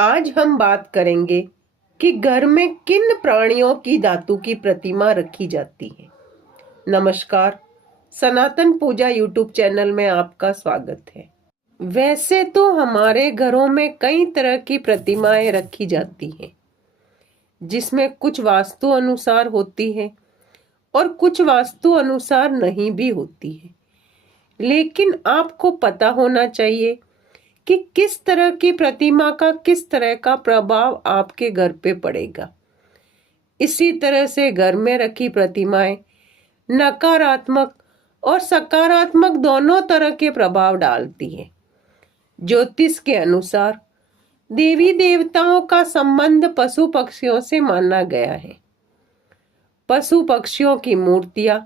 आज हम बात करेंगे कि घर में किन प्राणियों की धातु की प्रतिमा रखी जाती है। नमस्कार, सनातन पूजा यूट्यूब चैनल में आपका स्वागत है। वैसे तो हमारे घरों में कई तरह की प्रतिमाएं रखी जाती हैं, जिसमें कुछ वास्तु अनुसार होती है और कुछ वास्तु अनुसार नहीं भी होती है। लेकिन आपको पता होना चाहिए कि किस तरह की प्रतिमा का किस तरह का प्रभाव आपके घर पे पड़ेगा। इसी तरह से घर में रखी प्रतिमाएं नकारात्मक और सकारात्मक दोनों तरह के प्रभाव डालती हैं। ज्योतिष के अनुसार देवी देवताओं का संबंध पशु पक्षियों से माना गया है। पशु पक्षियों की मूर्तियां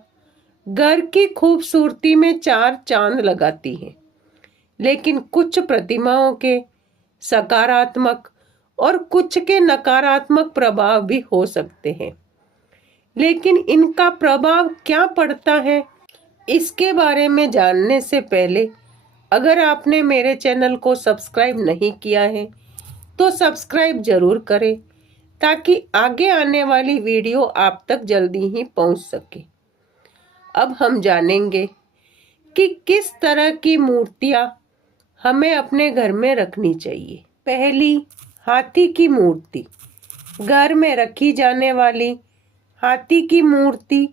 घर की खूबसूरती में चार चांद लगाती हैं। लेकिन कुछ प्रतिमाओं के सकारात्मक और कुछ के नकारात्मक प्रभाव भी हो सकते हैं। लेकिन इनका प्रभाव क्या पड़ता है, इसके बारे में जानने से पहले अगर आपने मेरे चैनल को सब्सक्राइब नहीं किया है तो सब्सक्राइब जरूर करें, ताकि आगे आने वाली वीडियो आप तक जल्दी ही पहुंच सके। अब हम जानेंगे कि किस तरह की मूर्तियां हमें अपने घर में रखनी चाहिए। पहली, हाथी की मूर्ति। घर में रखी जाने वाली हाथी की मूर्ति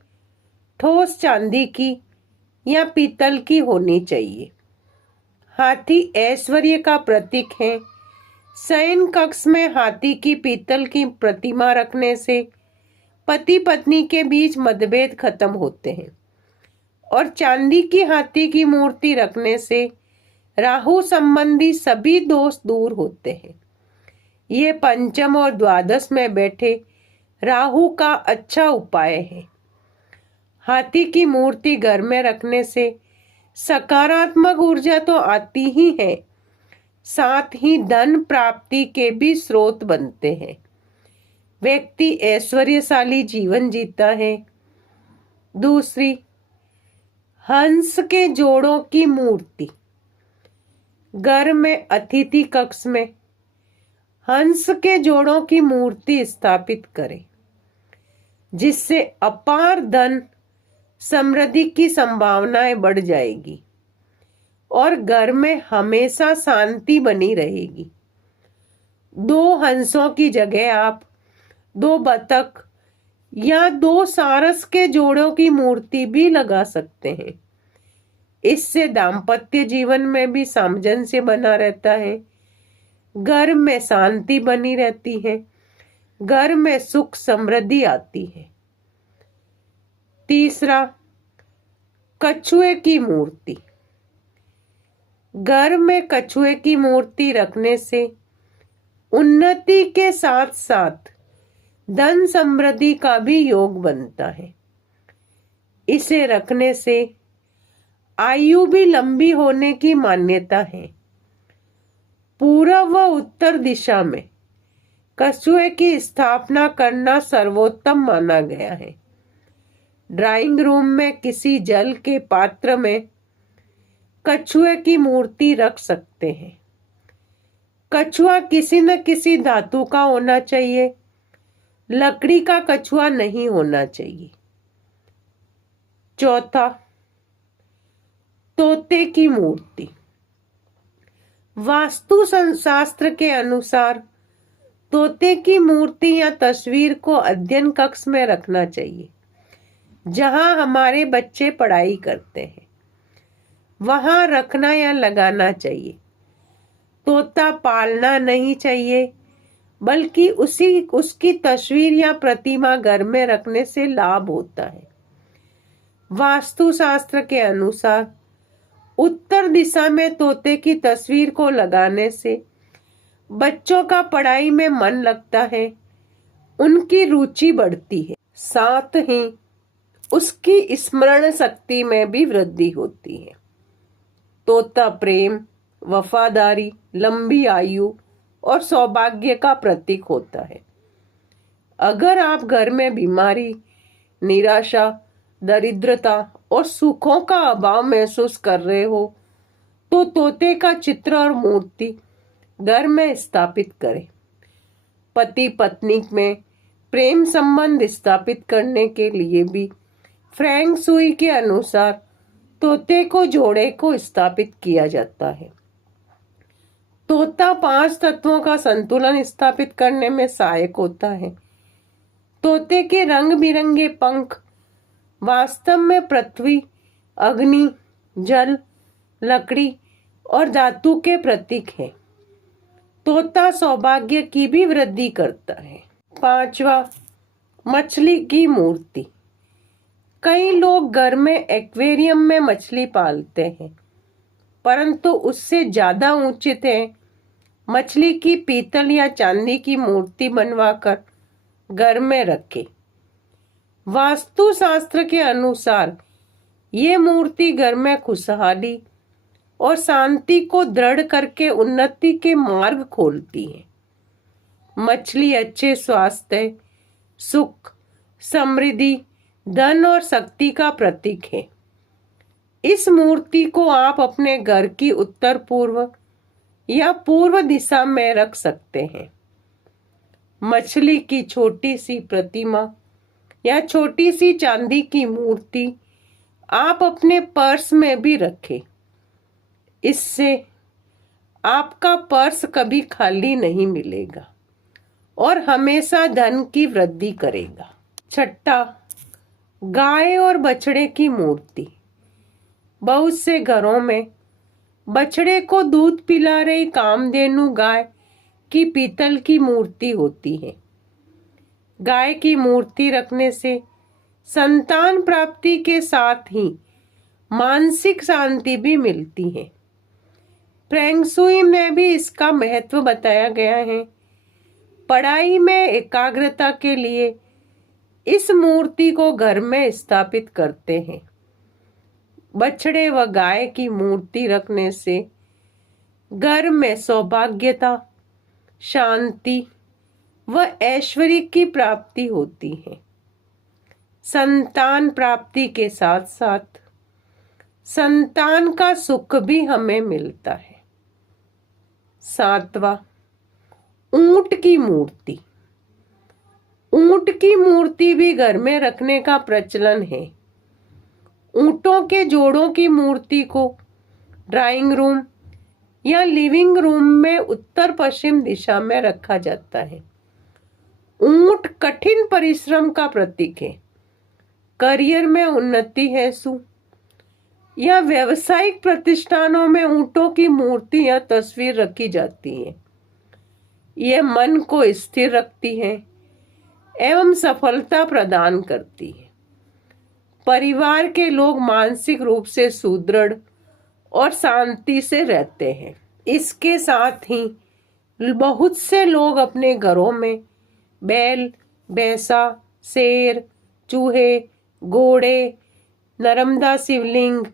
ठोस चांदी की या पीतल की होनी चाहिए। हाथी ऐश्वर्य का प्रतीक है। शयन कक्ष में हाथी की पीतल की प्रतिमा रखने से पति पत्नी के बीच मतभेद खत्म होते हैं और चांदी की हाथी की मूर्ति रखने से राहु संबंधी सभी दोष दूर होते हैं। ये पंचम और द्वादश में बैठे राहु का अच्छा उपाय है। हाथी की मूर्ति घर में रखने से सकारात्मक ऊर्जा तो आती ही है, साथ ही धन प्राप्ति के भी स्रोत बनते हैं। व्यक्ति ऐश्वर्यशाली जीवन जीता है। दूसरी, हंस के जोड़ों की मूर्ति। घर में अतिथि कक्ष में हंस के जोड़ों की मूर्ति स्थापित करें, जिससे अपार धन समृद्धि की संभावनाएं बढ़ जाएगी और घर में हमेशा शांति बनी रहेगी। दो हंसों की जगह आप दो बतख या दो सारस के जोड़ों की मूर्ति भी लगा सकते हैं। इससे दाम्पत्य जीवन में भी सामंजस्य बना रहता है, घर में शांति बनी रहती है, घर में सुख समृद्धि आती है। तीसरा, कछुए की मूर्ति। घर में कछुए की मूर्ति रखने से उन्नति के साथ साथ धन समृद्धि का भी योग बनता है। इसे रखने से आयु भी लंबी होने की मान्यता है। पूर्व व उत्तर दिशा में कछुए की स्थापना करना सर्वोत्तम माना गया है। ड्राइंग रूम में किसी जल के पात्र में कछुए की मूर्ति रख सकते हैं। कछुआ किसी न किसी धातु का होना चाहिए, लकड़ी का कछुआ नहीं होना चाहिए। चौथा, तोते की मूर्ति। वास्तु शास्त्र के अनुसार तोते की मूर्ति या तस्वीर को अध्ययन कक्ष में रखना चाहिए, जहां हमारे बच्चे पढ़ाई करते हैं। वहां रखना या लगाना चाहिए। तोता पालना नहीं चाहिए, बल्कि उसकी तस्वीर या प्रतिमा घर में रखने से लाभ होता है। वास्तु शास्त्र के अनुसार उत्तर दिशा में तोते की तस्वीर को लगाने से बच्चों का पढ़ाई में मन लगता है, उनकी रुचि बढ़ती है, साथ ही उसकी स्मरण शक्ति में भी वृद्धि होती है। तोता प्रेम, वफादारी, लंबी आयु और सौभाग्य का प्रतीक होता है। अगर आप घर में बीमारी, निराशा, दरिद्रता और सुखों का अभाव महसूस कर रहे हो, तो तोते का चित्र और मूर्ति घर में स्थापित करें। पति पत्नी में प्रेम संबंध स्थापित करने के लिए भी फेंग शुई के अनुसार तोते को जोड़े को स्थापित किया जाता है। तोता 5 तत्वों का संतुलन स्थापित करने में सहायक होता है। तोते के रंग बिरंगे पंख वास्तव में पृथ्वी, अग्नि, जल, लकड़ी और धातु के प्रतीक हैं। तोता सौभाग्य की भी वृद्धि करता है। 5वां, मछली की मूर्ति। कई लोग घर में एक्वेरियम में मछली पालते हैं, परंतु उससे ज्यादा उचित है मछली की पीतल या चांदी की मूर्ति बनवाकर घर में रखें। वास्तुशास्त्र के अनुसार ये मूर्ति घर में खुशहाली और शांति को दृढ़ करके उन्नति के मार्ग खोलती है। मछली अच्छे स्वास्थ्य, सुख, समृद्धि, धन और शक्ति का प्रतीक है। इस मूर्ति को आप अपने घर की उत्तर पूर्व या पूर्व दिशा में रख सकते हैं। मछली की छोटी सी प्रतिमा या छोटी सी चांदी की मूर्ति आप अपने पर्स में भी रखें। इससे आपका पर्स कभी खाली नहीं मिलेगा और हमेशा धन की वृद्धि करेगा। 6, गाय और बछड़े की मूर्ति। बहुत से घरों में बछड़े को दूध पिला रही कामधेनु गाय की पीतल की मूर्ति होती है। गाय की मूर्ति रखने से संतान प्राप्ति के साथ ही मानसिक शांति भी मिलती है। फेंग शुई में भी इसका महत्व बताया गया है। पढ़ाई में एकाग्रता के लिए इस मूर्ति को घर में स्थापित करते हैं। बछड़े व गाय की मूर्ति रखने से घर में सौभाग्यता, शांति व ऐश्वर्य की प्राप्ति होती है। संतान प्राप्ति के साथ साथ संतान का सुख भी हमें मिलता है। 7वां, ऊंट की मूर्ति। ऊंट की मूर्ति भी घर में रखने का प्रचलन है। ऊंटों के जोड़ों की मूर्ति को ड्राइंग रूम या लिविंग रूम में उत्तर पश्चिम दिशा में रखा जाता है। ऊंट कठिन परिश्रम का प्रतीक है। करियर में उन्नति हेतु या व्यावसायिक प्रतिष्ठानों में ऊंटों की मूर्ति या तस्वीर रखी जाती है। यह मन को स्थिर रखती है एवं सफलता प्रदान करती है। परिवार के लोग मानसिक रूप से सुदृढ़ और शांति से रहते हैं। इसके साथ ही बहुत से लोग अपने घरों में बैल, भैंसा, शेर, चूहे, घोड़े, नर्मदा शिवलिंग,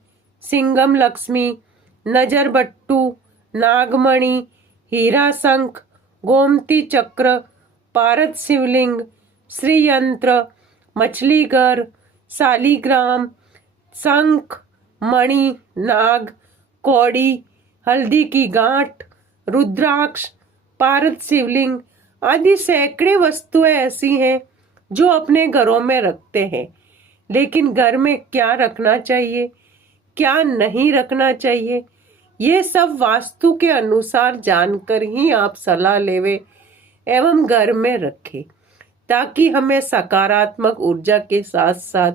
सिंगम लक्ष्मी, नजर बट्टू, नागमणि, हीरा शंख, गोमती चक्र, पारद शिवलिंग, श्री यंत्र, मछली घर, शालिग्राम, शंख, मणि, नाग, कौड़ी, हल्दी की गांठ, रुद्राक्ष, पारद शिवलिंग आदि सैकड़े वस्तुएं ऐसी हैं जो अपने घरों में रखते हैं। लेकिन घर में क्या रखना चाहिए, क्या नहीं रखना चाहिए, ये सब वास्तु के अनुसार जानकर ही आप सलाह लेवे एवं घर में रखें, ताकि हमें सकारात्मक ऊर्जा के साथ साथ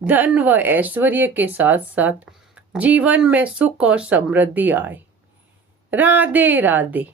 धन व ऐश्वर्य के साथ साथ जीवन में सुख और समृद्धि आए। राधे राधे।